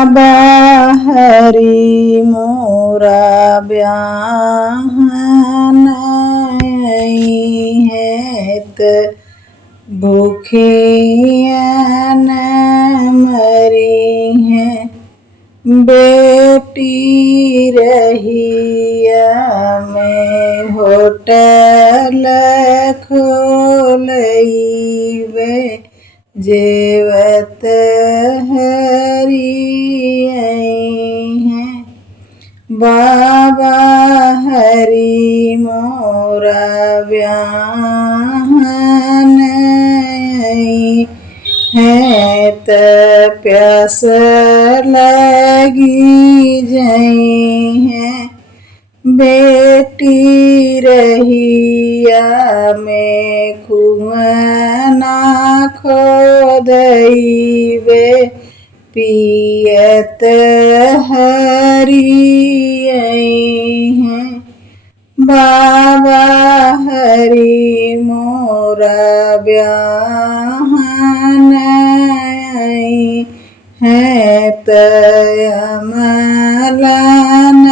बाबा हरि मोरा ब्याहन हैत भूखियन मरी है बेटी रहिया में होटल खोलइबे जेवत हरि हैं बाबा हरि मोरा ब्याहन है त प्यास लगी जई है बेटी रहिया में कुआं खोदइबे पियत हरि हैं बाबा हरि मोरा ब्याहन है तमलन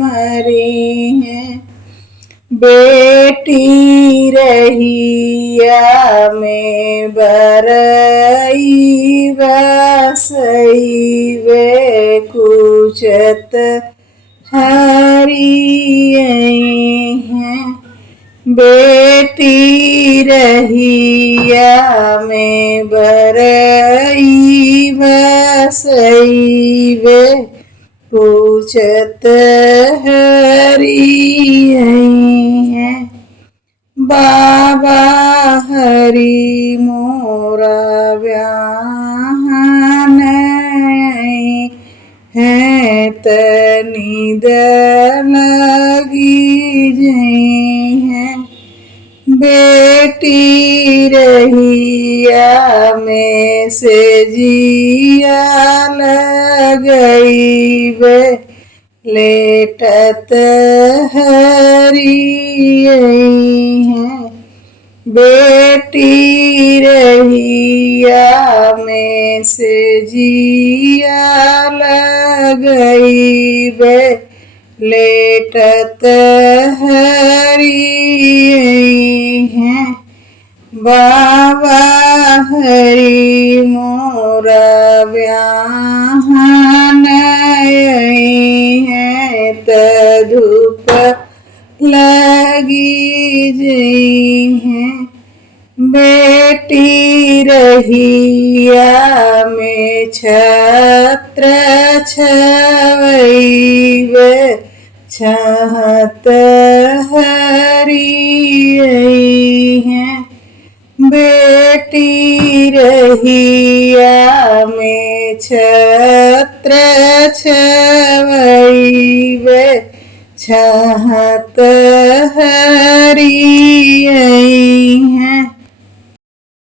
मरी है बेटी रहिया में बरई बसइबे कुचत हरि हैं बेटी रहिया में बरई बसइबे कुचत हरि हैं बाबा हरि मोरा ब्याहन है त नींद लगी जई है बेटी रहिया में से जिया लगइबे लेटत हरि हैं बेटी रहिया में से जिया लगइबे लेटत हरि हैं बाबा हरि मोरा ब्याहन है त धूप लगी जई है बेटी रहिया में छत्र छवइबे छहत हरि हैं बेटी रहिया में छत्र छवइबे छहत हरि हैं